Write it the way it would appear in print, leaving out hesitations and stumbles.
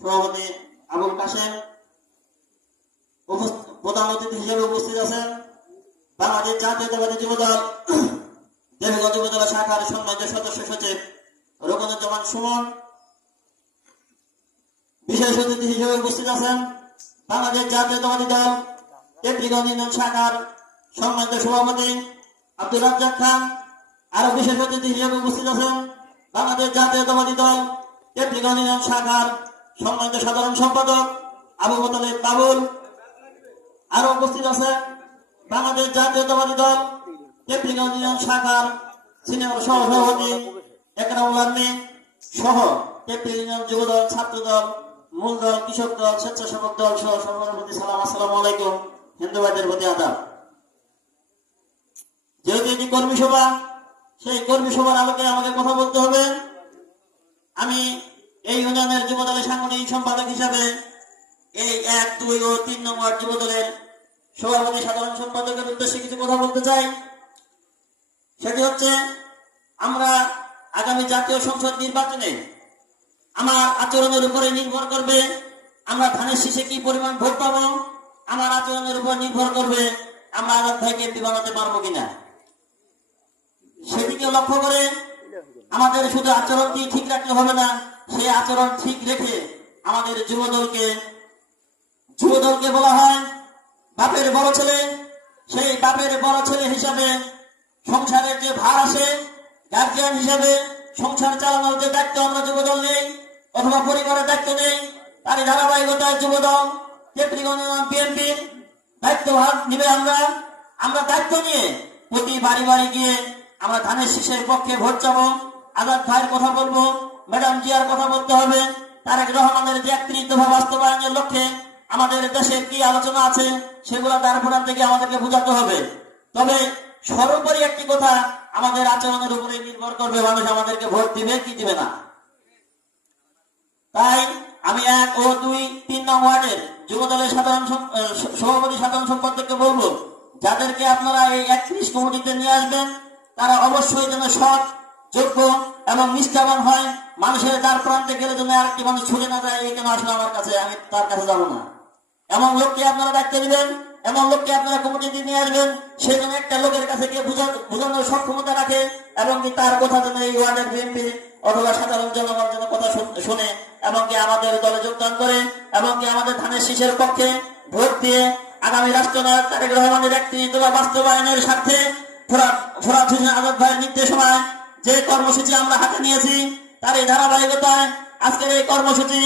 সভাপতি আবুল কাশেম, প্রধান অতিথি হিসেবে উপস্থিত আছেন বাংলাদেশ জাতীয়তাবাদী যুবদল দেবগঞ্জ উপজেলা শাখার সম্মানিত সদস্য সচিব রুকনুজ্জামান সুমন। বিশেষ অতিথি হিসেবে উপস্থিত আছেন বাংলাদেশ জাতীয়তাবাদী দল তেত্রিগঞ্জ ইউনিয়ন শাখার সম্মানিত সভাপতি আব্দুল রাজ্জাক খান। আরো বিশেষ অতিথি হিসেবে উপস্থিত আছেন বাংলাদেশ জাতীয়তাবাদী দল তেত্রিগঞ্জ ইউনিয়ন শাখার সম্মানিত সাধারণ সম্পাদক আবু মোতালেব বাবুল। আরো উপস্থিত আছেন বাংলাদেশ জাতীয়তাবাদী দল তেত্রিগঞ্জ ইউনিয়ন শাখার সিনিয়র সহসভাপতি একরামুল আলমী সহ তেত্রিশ ইউনিয়ন যুবদল, ছাত্রদল, মূল দল, কৃষক দল, স্বেচ্ছাসেবক দল সহ সকলের প্রতি সালাম। আসসালামু আলাইকুম। হিন্দু ভাইদের প্রতি আদাব। যেহেতু এটি কর্মী সভা, সেই কর্মী সভার আলোকে আমাকে কথা বলতে হবে। আমি এই ইউনিয়নের যুবদলের সাংগঠনিক সম্পাদক হিসাবে এই 1, 2 ও 3 নং ওয়ার্ড যুবদলের সভাপতি সাধারণ সম্পাদকের উদ্দেশ্যে কিছু কথা বলতে চাই। সেটি হচ্ছে, আমরা আগামী জাতীয় সংসদ নির্বাচনে আমার আচরণের উপরে নির্ভর করবে আমরা ধানের শীষে কি পরিমাণ ভোট পাবো। আমার আচরণের উপর নির্ভর করবে আমরা আজাদ ভাইকে এমপি বানাতে পারবো কিনা। সেদিকে লক্ষ্য করে আমাদের শুধু আচরণটি ঠিক রাখলে হবে না, সেই আচরণ ঠিক রেখে আমাদের যুবদলকে বলা হয় বাপের বড় ছেলে। সেই বাপের বড় ছেলে হিসাবে সংসারের যে ভার আসে, গার্জিয়ান হিসাবে সংসার চালানোর যে দায়িত্ব আমরা যুবদল নেই অথবা পরিবারের দায়িত্ব নেই, তারই ধারাবাহিকতায় যুবদল তেত্রিগঞ্জ বিএনপির দায়িত্বভার নিবে। আমরা দায়িত্ব নিয়ে প্রতি বাড়ি বাড়ি গিয়ে আমরা ধানের শীষের পক্ষে ভোট চাবো। আজাদ ভাইয়ের কথা বলবো, ম্যাডাম জিয়ার কথা বলতে হবে, তারেক রহমানের যে 31 দফা বাস্তবায়নের লক্ষ্যে আমাদের দেশে কি আলোচনা আছে সেগুলো তারপর থেকে আমাদেরকে বোঝাতে হবে। তবে সর্বোপরি একটি কথা, আমাদের আচরণের উপরে নির্ভর করবে মানুষ আমাদেরকে ভোট দিবে কি দিবে না। তাই আমি 1 ও 2, 3 নং ওয়ার্ডের যুবদলের সভাপতি সাধারণ সম্পাদককে বলবো, যাদেরকে আপনারা এই 31 কমিটিতে নিয়ে আসবেন তারা অবশ্যই যেন সৎ, যোগ্য এবং নিষ্ঠাবান হয়। মানুষের দ্বার প্রান্তে গেলে যেন আরেকটি মানুষ ছুটে না যায়, এই কেন আসলে আমার কাছে, আমি তার কাছে যাবো না। এমন লোককে আপনারা দায়িত্ব দিবেন, এমন লোককে আপনারা কমিটিতে নিয়ে আসবেন, সে যেন একটা লোকের কাছে গিয়ে বোঝানোর সক্ষমতা রাখে এবং কি তার কথা যেন এই ওয়ার্ডের বিএনপি অথবা সাধারণ জনগণ যেন কথা শুনে এবং কি আমাদের দলে যোগদান করে এবং কি আমাদের ধানের শীষের পক্ষে ভোট দিয়ে আগামী রাষ্ট্রনায়ক তারেক রহমানের 31 দফা বাস্তবায়নের স্বার্থে ফোরাত হোসেন আজাদ ভাইয়ের নির্দেশনায় যে কর্মসূচি আমরা হাতে নিয়েছি তার এই ধারাবাহিকতায় আজকের এই কর্মসূচি